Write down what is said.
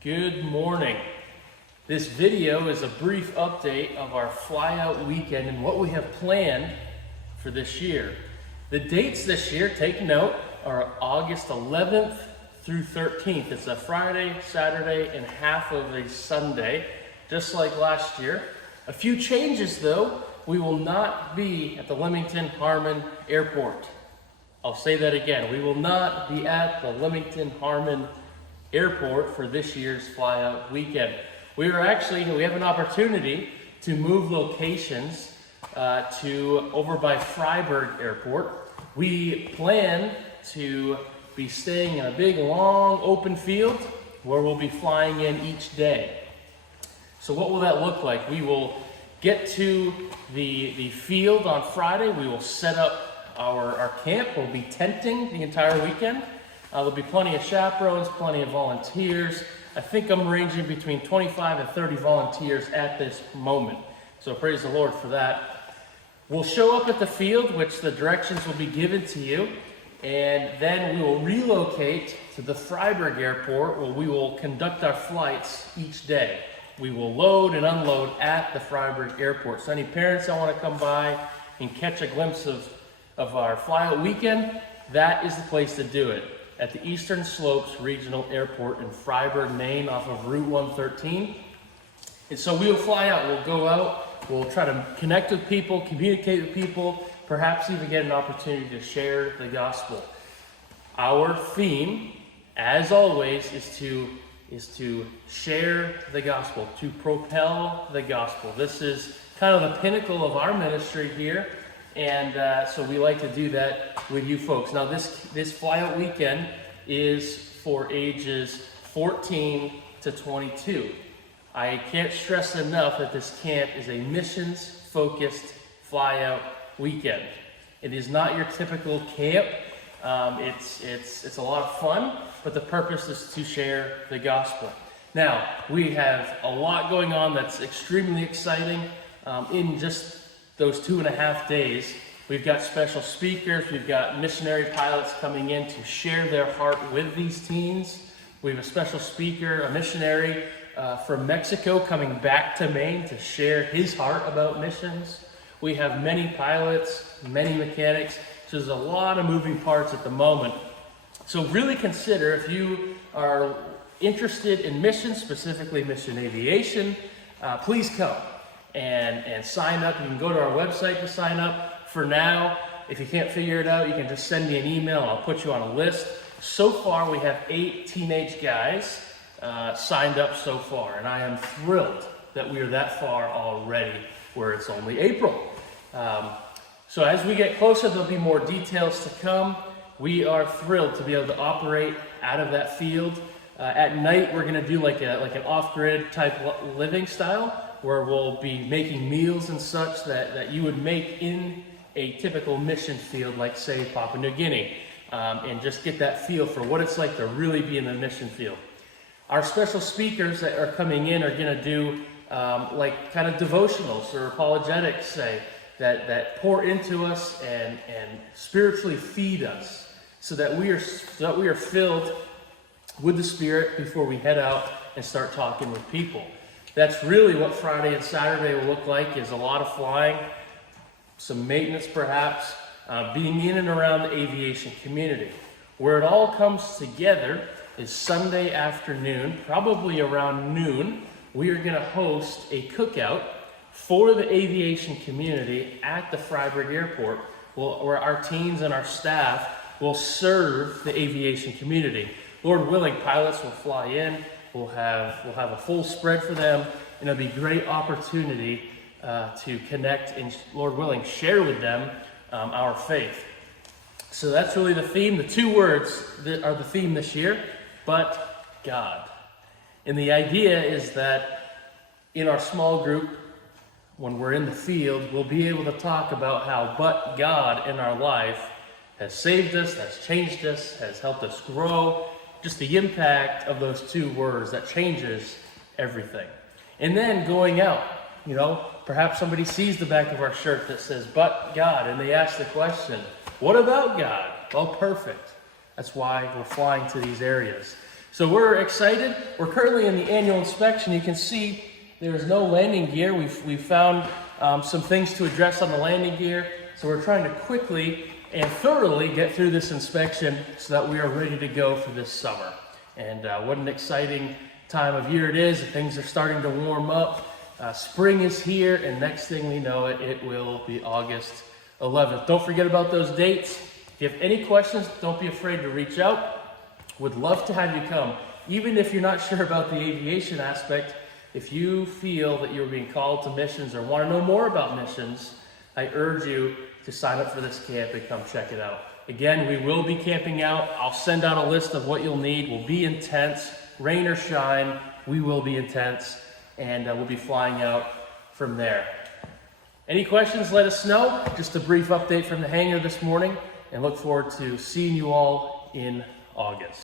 Good morning. This video is a brief update of our Flyout weekend and what we have planned for this year. The dates this year, take note, are August 11th through 13th. It's a Friday, Saturday, and half of a Sunday, just like last year. A few changes though. We will not be at the Leamington Harmon Airport. I'll say that again. We will not be at the Leamington Harmon Airport for this year's Flyout weekend. We have an opportunity to move locations to over by Fryeburg Airport. We plan to be staying in a big, long, open field where we'll be flying in each day. So what will that look like? We will get to the field on Friday. We will set up our camp. We'll be tenting the entire weekend. There'll be plenty of chaperones, plenty of volunteers. I think I'm ranging between 25 and 30 volunteers at this moment. So praise the Lord for that. We'll show up at the field, which the directions will be given to you. And then we will relocate to the Fryeburg Airport where we will conduct our flights each day. We will load and unload at the Fryeburg Airport. So any parents that want to come by and catch a glimpse of our Flyout weekend, that is the place to do it. At the Eastern Slopes Regional Airport in Fryeburg, Maine, off of Route 113. And so we will fly out, we'll go out, we'll try to connect with people, communicate with people, perhaps even get an opportunity to share the gospel. Our theme, as always, is to share the gospel, to propel the gospel. This is kind of the pinnacle of our ministry here. And so we like to do that with you folks. Now this Flyout weekend is for ages 14 to 22. I can't stress enough that this camp is a missions-focused Flyout weekend. It is not your typical camp. It's a lot of fun, but the purpose is to share the gospel. Now, we have a lot going on that's extremely exciting in just those 2.5 days. We've got special speakers, we've got missionary pilots coming in to share their heart with these teens. We have a special speaker, a missionary from Mexico coming back to Maine to share his heart about missions. We have many pilots, many mechanics, so there's a lot of moving parts at the moment. So really consider, if you are interested in missions, specifically mission aviation, please come and sign up. You can go to our website to sign up. For now, if you can't figure it out, you can just send me an email. I'll put you on a list. So far, we have 8 teenage guys signed up so far, and I am thrilled that we are that far already, where it's only April. So as we get closer, there'll be more details to come. We are thrilled to be able to operate out of that field. At night, we're going to do like an off-grid type living style, where we'll be making meals and such that you would make in a typical mission field, like say Papua New Guinea, and just get that feel for what it's like to really be in the mission field. Our special speakers that are coming in are going to do like kind of devotionals or apologetics, say, that pour into us and spiritually feed us, so that we are filled with the Spirit before we head out and start talking with people. That's really what Friday and Saturday will look like, is a lot of flying, some maintenance perhaps, being in and around the aviation community. Where it all comes together is Sunday afternoon, probably around noon. We are going to host a cookout for the aviation community at the Fryeburg Airport, where our teens and our staff will serve the aviation community. Lord willing, pilots will fly in. We'll have a full spread for them, and it'll be a great opportunity to connect and, Lord willing, share with them our faith. So that's really the theme. The 2 words that are the theme this year, but God. And the idea is that in our small group, when we're in the field, we'll be able to talk about how but God in our life has saved us, has changed us, has helped us grow. Just the impact of those 2 words that changes everything. And then going out, perhaps somebody sees the back of our shirt that says, but God, and they ask the question, what about God? Well, perfect. That's why we're flying to these areas. So we're excited. We're currently in the annual inspection. You can see there's no landing gear. We've found some things to address on the landing gear. So we're trying to quickly and thoroughly get through this inspection so that we are ready to go for this summer. And what an exciting time of year it is. Things are starting to warm up. Spring is here, and next thing we know it will be August 11th. Don't forget about those dates. If you have any questions, don't be afraid to reach out. Would love to have you come. Even if you're not sure about the aviation aspect, if you feel that you're being called to missions or want to know more about missions, I urge you to sign up for this camp and come check it out. Again, we will be camping out. I'll send out a list of what you'll need. We'll be intense, rain or shine, we will be intense, and we'll be flying out from there. Any questions, let us know. Just a brief update from the hangar this morning, and look forward to seeing you all in August.